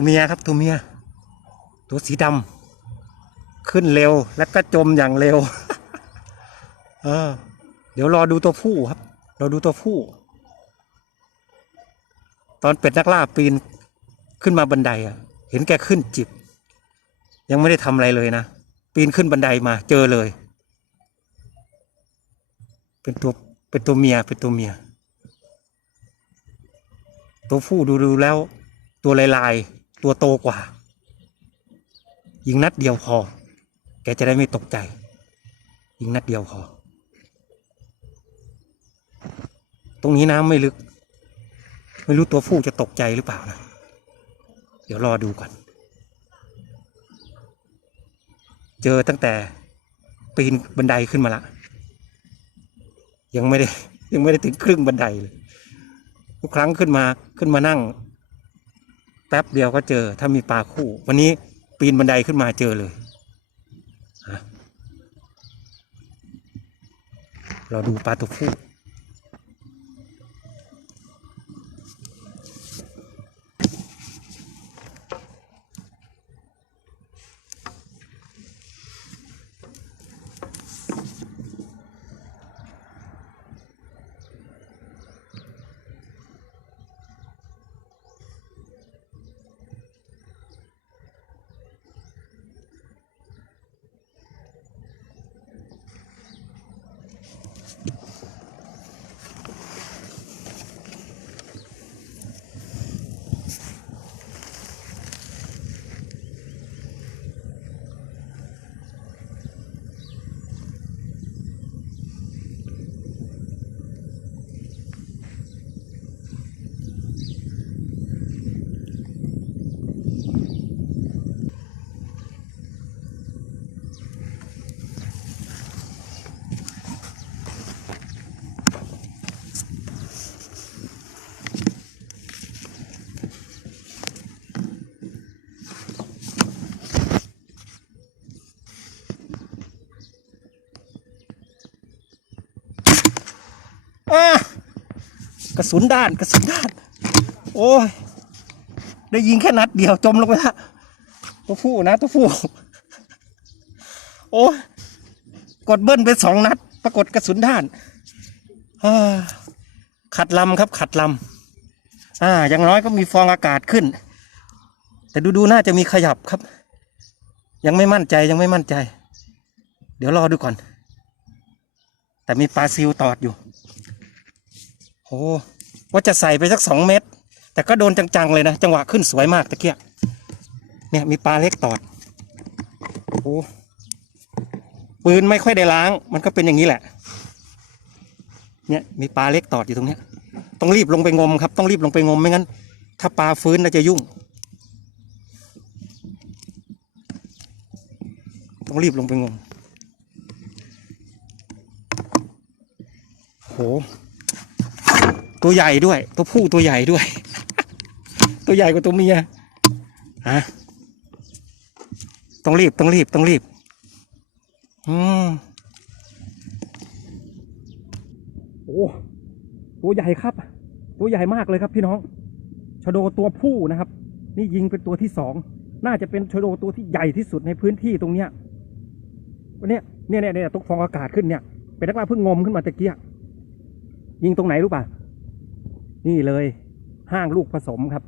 ตัวเมียครับตัวเมีย ตัวสีดำขึ้นเร็วแล้วก็จมอย่างเร็ว เออ เดี๋ยวรอดูตัวผู้ครับรอดูตัวผู้ ตอนเป็ดนักล่าปีนขึ้นมาบันไดอะ เห็นแกขึ้นจิบ ยังไม่ได้ทำอะไรเลยนะ ปีนขึ้นบันไดมา เจอเลย เป็นตัวเป็นตัวเมียเป็นตัวเมีย ตัวผู้ดูดูแล้วตัวลายลาย ตัวโตกว่า ยิงนัดเดียวพอ แกจะได้ไม่ตกใจ ยิงนัดเดียวพอ ตรงนี้น้ำไม่ลึก ไม่รู้ตัวผู้จะตกใจหรือเปล่านะ เดี๋ยวรอดูก่อนเจอตั้งแต่ปีนบันไดขึ้นมาละ ยังไม่ได้ยังไม่ได้ถึงครึ่งบันไดเลย ทุกครั้งขึ้นมาขึ้นมานั่ง แป๊บเดียวก็เจอ ถ้ามีปลาคู่ วันนี้ปีนบันไดขึ้นมาเจอเลยเราดูปลาตัวผู้ อ่าก ระสุนด้านกระสุนด้าน โอ้ย ได้ยิงแค่นัดเดียวจมลงไปละตัวผู้นะตัวผู้ โอ้ยกดเบิ้ลไปสองนัด ปรากฏกระสุนด้านอ่าขัดลำครับ ขัดลำอ่า อย่างน้อยก็มีฟองอากาศขึ้น แต่ดูดูๆน่าจะมีขยับครับ ยังไม่มั่นใจยังไม่มั่นใจ เดี๋ยวรอดูก่อน แต่มีปลาซิวตอดอยู่ โอ้ว่าจะใส่ไปสักสองเม็ดแต่ก็โดนจังๆเลยนะ จังหวะขึ้นสวยมากตะเกียเนี่ยมีปลาเล็กตอดโอ้ปืนไม่ค่อยได้ล้าง มันก็เป็นอย่างนี้แหละ เนี่ยมีปลาเล็กตอดอยู่ตรงเนี้ย ต้องรีบลงไปงมครับ ต้องรีบลงไปงมไม่งั้น ถ้าปลาฟื้นน่าจะยุ่ง ต้องรีบลงไปงมโห ตัวใหญ่ด้วย ตัวผู้ตัวใหญ่ด้วย ตัวใหญ่กว่าตัวเมียฮะต้องรีบต้องรีบต้องรีบ อืมโอ้ตัวใหญ่ครับ ตัวใหญ่มากเลยครับพี่น้องชโดตัวผู้นะครับ นี่ยิงเป็นตัวที่สองน่าจะเป็นชโดตัวที่ใหญ่ที่สุดในพื้นที่ตรงเนี้ยวันนี้เนี่ยเนี่ยเนี่ยตกฟองอากาศขึ้นเนี่ยเป็นนักล่าเพิ่งงมขึ้นมาตะเกียยิงตรงไหนรู้ป่ะ นี่เลยห้างลูกผสมครับ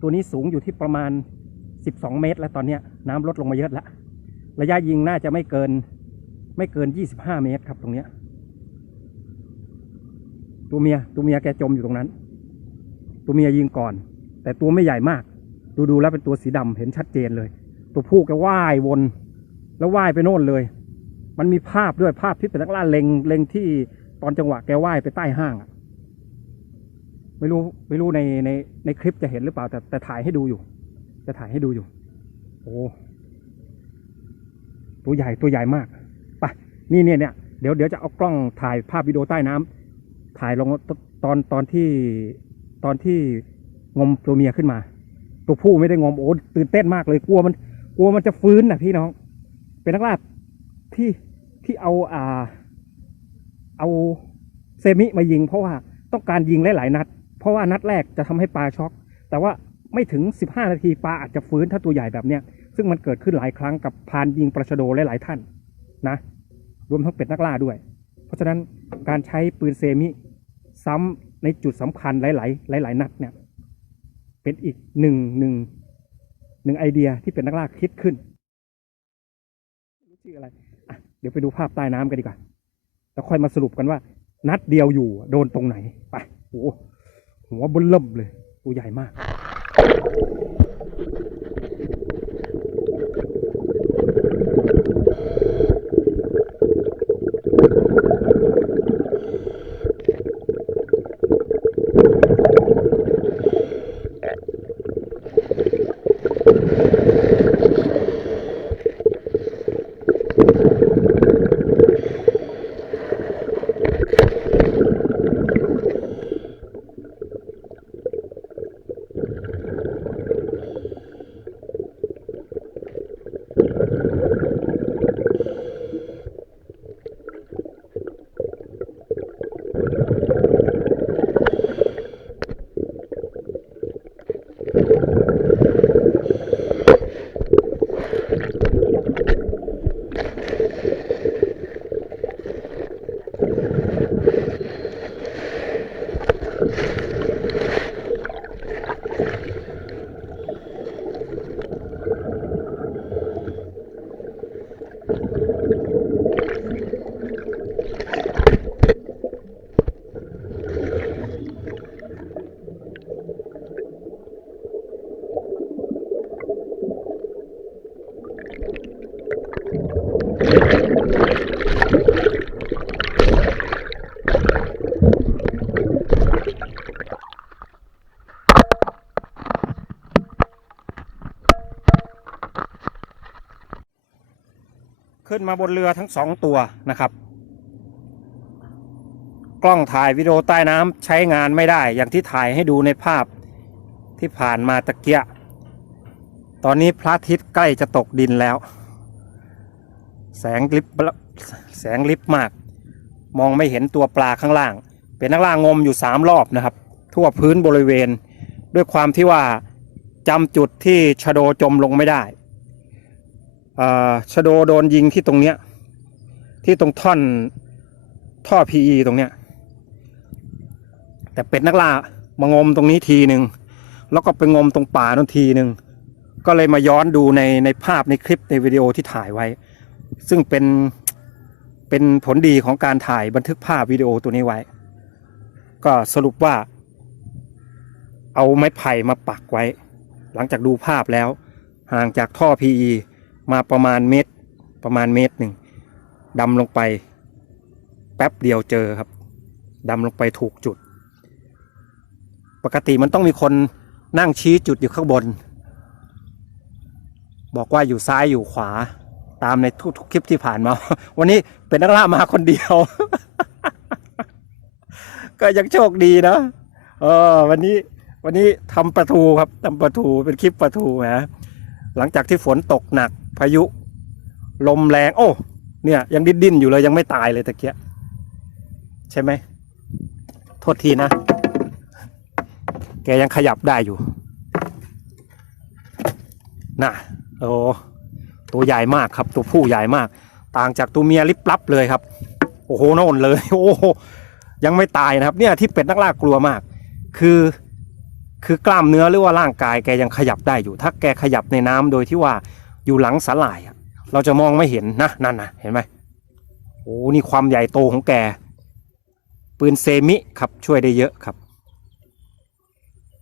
ตัวนี้สูงอยู่ที่ประมาณ 12 เมตร แล้วตอนนี้น้ำลดลงมาเยอะแล้วระยะยิงน่าจะไม่เกินไม่เกิน 25 เมตรครับตรงเนี้ยตัวเมียตัวเมียแกจมอยู่ตรงนั้น ตัวเมียยิงก่อน แต่ตัวไม่ใหญ่มาก ดูดูแล้วเป็นตัวสีดำเห็นชัดเจนเลย ตัวผู้แกว่ายวน แล้วว่ายไปโน่นเลย มันมีภาพด้วยภาพที่เป็นนักล่าเล็งเล็งที่ตอนจังหวะแกว่ายไปใต้ห้างอะ ไม่รู้ไม่รู้ในในในคลิปจะเห็นหรือเปล่า แต่แต่ถ่ายให้ดูอยู่ จะถ่ายให้ดูอยู่ โอ้ตัวใหญ่ตัวใหญ่มากไปนี่เนี่ยเนี่ยเดี๋ยวเดี๋ยวจะเอากล้องถ่ายภาพวิดีโอใต้น้ำถ่ายลงตตอนตอนที่ตอนที่งมตัวเมียขึ้นมา ตัวผู้ไม่ได้งมโอ้ตื่นเต้นมากเลยกลัวมัน กลัวมันจะฟื้นนะพี่น้อง เป็นนักล่าที่ที่เอาอ่า เอาเซมิมายิงเพราะว่าต้องการยิงหลายๆนัด เพราะว่านัดแรกจะทำให้ปลาช็อก แต่ว่าไม่ถึง 15 นาทีปลาอาจจะฟื้นถ้าตัวใหญ่แบบเนี้ยซึ่งมันเกิดขึ้นหลายครั้งกับพานยิงปลาชะโดหลาย ๆ ท่านนะรวมทั้งเป็ดนักล่าด้วย เพราะฉะนั้นการใช้ปืนเซมิซ้ำในจุดสำคัญหลาย ๆ หลาย ๆ นัดเนี่ยเป็นอีกหนึ่งหนึ่งหนึ่งไอเดียที่เป็นนักล่าคิดขึ้นรู้ชื่ออะไรอะเดี๋ยวไปดูภาพใต้น้ำกันดีกว่าแล้วค่อยมาสรุปกันว่า นัดเดียวอยู่โดนตรงไหนไปโอ้ หัวบนเริ่มเลย ตัวใหญ่มาก ขึ้นมาบนเรือทั้งสองตัวนะครับ กล้องถ่ายวิดีโอใต้น้ำใช้งานไม่ได้ อย่างที่ถ่ายให้ดูในภาพที่ผ่านมาตะเกียะตอนนี้พระอาทิตย์ใกล้จะตกดินแล้ว แสงลิบแสงลิบมาก มองไม่เห็นตัวปลาข้างล่าง เป็นนักล่างมอยู่สามรอบนะครับ ทั่วพื้นบริเวณ ด้วยความที่ว่าจำจุดที่ชะโดจมลงไม่ได้ ชโดโดนยิงที่ตรงเนี้ย ที่ตรงท่อนท่อ PE ตรงเนี้ย แต่เป็ดนักล่ามางมตรงนี้ทีหนึ่งแล้วก็ไปงมตรงป่านั่นทีหนึ่งก็เลยมาย้อนดูในในภาพในคลิปในวิดีโอที่ถ่ายไว้ ซึ่งเป็นเป็นผลดีของการถ่ายบันทึกภาพวิดีโอตัวนี้ไว้ ก็สรุปว่า เอาไม้ไผ่มาปักไว้ หลังจากดูภาพแล้ว ห่างจากท่อ PE มาประมาณเมตร ประมาณเมตรหนึ่งดำลงไป แป๊บเดียวเจอครับดำลงไปถูกจุด ปกติมันต้องมีคนนั่งชี้จุดอยู่ข้างบน บอกว่าอยู่ซ้ายอยู่ขวาตามในทุกๆคลิปที่ผ่านมา วันนี้เป็นนักล่ามาคนเดียว ก็ยังโชคดีนะเออวันนี้วันนี้ทำประตูครับทำประตูเป็นคลิปประตูนะหลังจากที่ฝนตกหนัก พายุ ลมแรง โอ้ เนี่ย ยังดิ้นดิ้นอยู่เลยยังไม่ตายเลยตะเกียะใช่ไหมโทษทีนะ แกยังขยับได้อยู่น่ะโอ้ตัวใหญ่มากครับ ตัวผู้ใหญ่มาก ต่างจากตัวเมียลิบลับเลยครับ โอ้โหโน่นเลย โอ้โหยังไม่ตายนะครับ เนี่ยที่เป็ดนักล่ากลัวมาก คือคือกล้ามเนื้อหรือว่าร่างกายแกยังขยับได้อยู่ ถ้าแกขยับในน้ำโดยที่ว่า อยู่หลังสาหร่ายเราจะมองไม่เห็นนะนั่นนะเห็นไหมโอ้นี่ความใหญ่โตของแก ปืนเซมิครับช่วยได้เยอะครับ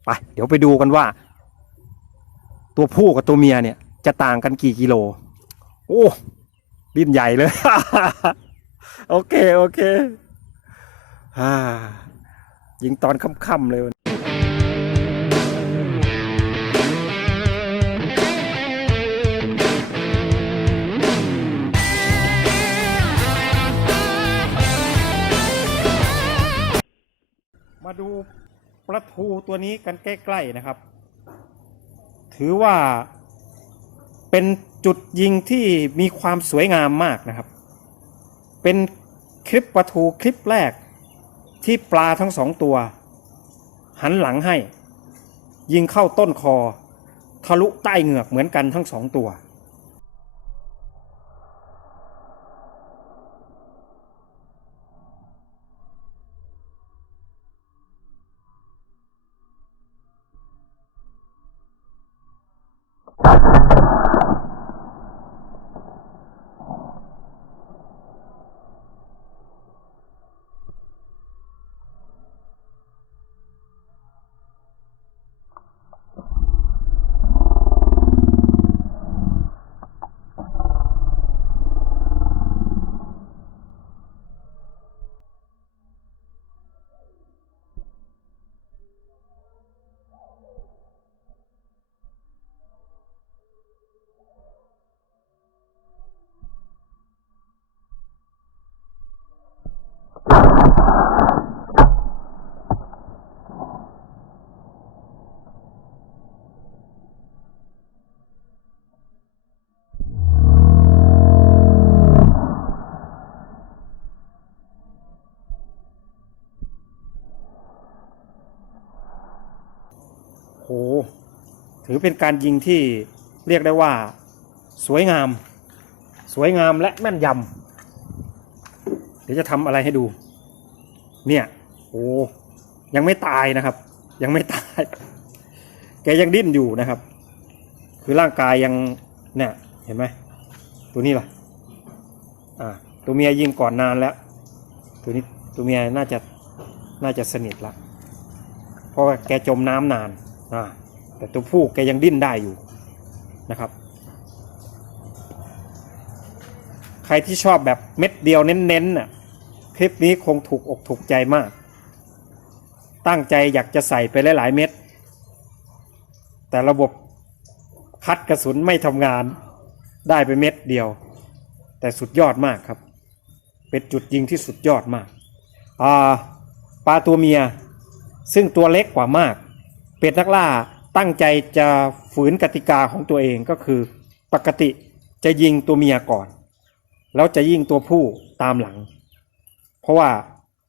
ไปเดี๋ยวไปดูกันว่า ตัวผู้กับตัวเมียเนี่ยจะต่างกันกี่กิโล โอ้ดิ้นใหญ่เลย โอเค โอเคอ่ายิงตอนค่ำๆเลย ดูปลาทูตัวนี้กันใกล้ๆนะครับ ถือว่าเป็นจุดยิงที่มีความสวยงามมากนะครับ เป็นคลิปปลาทูคลิปแรกที่ปลาทั้งสองตัว หันหลังให้ ยิงเข้าต้นคอ ทะลุใต้เหงือกเหมือนกันทั้งสองตัว โห ถือเป็นการยิงที่เรียกได้ว่า สวยงาม สวยงามและแม่นยำเดี๋ยวจะทำอะไรให้ดู เนี่ยโอ้ยังไม่ตายนะครับ ยังไม่ตาย แกยังดิ้นอยู่นะครับ คือร่างกายยังเนี่ยเห็นไหมตัวนี้ล่ะอ่าตัวเมียยิงก่อนนานแล้ว ตัวนี้ตัวเมียน่าจะน่าจะสนิทละเพราะแกจมน้ำนาน แต่ตัวผู้แกยังดิ้นได้อยู่นะครับ ใครที่ชอบแบบเม็ดเดียวเน้นๆน่ะคลิปนี้คงถูกอกถูกใจมาก ตั้งใจอยากจะใส่ไปหลายๆเม็ด แต่ระบบคัดกระสุนไม่ทำงานได้ไปเม็ดเดียว แต่สุดยอดมากครับ เป็นจุดยิงที่สุดยอดมากปลาตัวเมียซึ่งตัวเล็กกว่ามาก เป็ดนักล่าตั้งใจจะฝืนกติกาของตัวเองก็คือ ปกติจะยิงตัวเมียก่อน แล้วจะยิงตัวผู้ตามหลัง เพราะว่า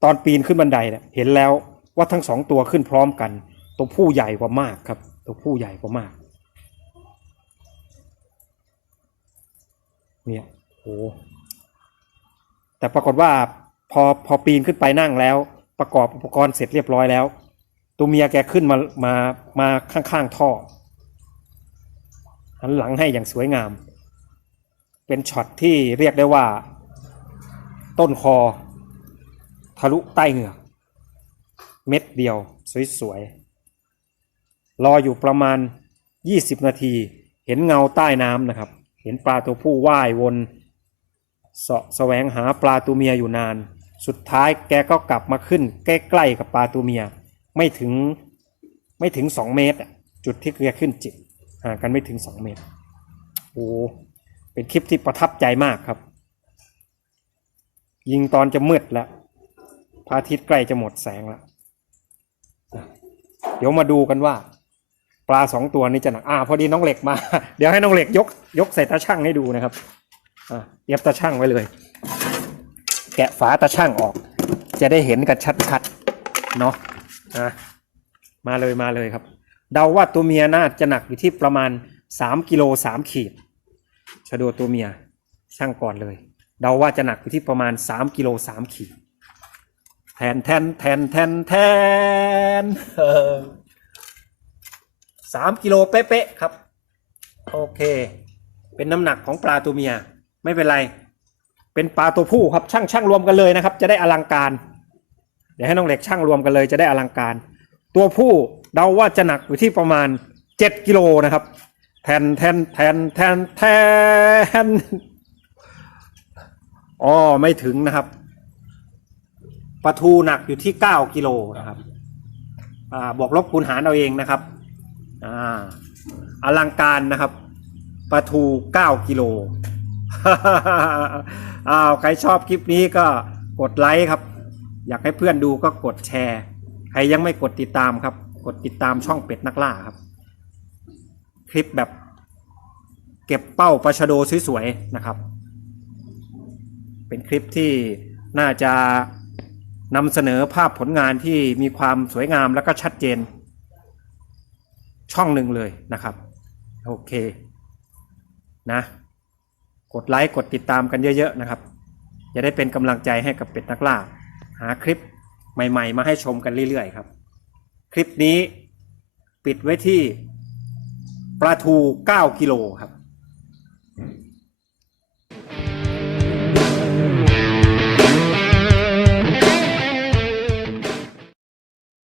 ตอนปีนขึ้นบันไดเนี่ยเห็นแล้วว่าทั้งสองตัวขึ้นพร้อมกัน ตัวผู้ใหญ่กว่ามากครับ ตัวผู้ใหญ่กว่ามากเนี่ยโหแต่ปรากฏว่าพอพอปีนขึ้นไปนั่งแล้ว ประกอบอุปกรณ์เสร็จเรียบร้อยแล้ว ตัวเมียแกขึ้นมามามาข้างๆท่อหันหลังให้อย่างสวยงาม เป็นช็อตที่เรียกได้ว่า ต้นคอ ทะลุใต้เหงือก เม็ดเดียวสวยๆรออยู่ประมาณ 20 นาที เห็นเงาใต้น้ำนะครับ เห็นปลาตัวผู้ว่ายวนเสาะแสวงหาปลาตัวเมียอยู่นาน สุดท้ายแกก็กลับมาขึ้น ใกล้ๆกับปลาตัวเมีย ไม่ถึงไม่ถึง2เมตรจุดที่แกขึ้นจิกห่างกันไม่ถึง2เมตรโอ้เป็นคลิปที่ประทับใจมากครับ ยิงตอนจะมืดแล้วพระอาทิตย์ใกล้จะหมดแสงแล้วเดี๋ยวมาดูกันว่า ปลาสองตัวนี้จะหนักอ่าพอดีน้องเหล็กมา เดี๋ยวให้น้องเหล็กยก ยกใส่ตาช่างให้ดูนะครับอ่าเย็บตาช่างไว้เลย แกะฝาตาช่างออก จะได้เห็นกันชัดๆเนาะ่ะมาเลยมาเลยครับ เดาว่าตัวเมียน่าจะหนักอยู่ที่ประมาณสามกิโลสามขีดชะโดตัวเมียช่างก่อนเลย เดาว่าจะหนักอยู่ที่ประมาณสามกิโลสามขีดแทนแทนแทนแทนแทนสามกิโลเป๊ะๆครับ โอเค เป็นน้ำหนักของปลาตัวเมีย ไม่เป็นไร เป็นปลาตัวผู้ครับช่างช่างรวมกันเลยนะครับ จะได้อลังการ เดี๋ยวให้น้องเหล็กช่างรวมกันเลยจะได้อลังการ ตัวผู้เดาว่าจะหนักอยู่ที่ประมาณเจ็ดกิโลนะครับ แทนแทนแทนแทนแทนอ๋อไม่ถึงนะครับปลาทูหนักอยู่ที่เก้ากิโลนะครับอ่าบวกลบคูณหารเอาเองนะครับอ่าอลังการนะครับปลาทูเก้ากิโลอ้าวใครชอบคลิปนี้ก็กดไลค์ครับ อยากให้เพื่อนดูก็กดแชร์ ใครยังไม่กดติดตามครับ กดติดตามช่องเป็ดนักล่าครับ คลิปแบบ เก็บเป้าปลาชะโดสวยๆนะครับ เป็นคลิปที่น่าจะนำเสนอภาพผลงานที่มีความสวยงามและก็ชัดเจน ช่องหนึ่งเลยนะครับ โอเคนะกดไลค์กดติดตามกันเยอะ ๆ นะครับ จะได้เป็นกำลังใจให้กับเป็ดนักล่า หาคลิปใหม่ๆ มาให้ชมกันเรื่อยๆ ครับ คลิปนี้ปิดไว้ที่ปลาทู 9 กิโลครับ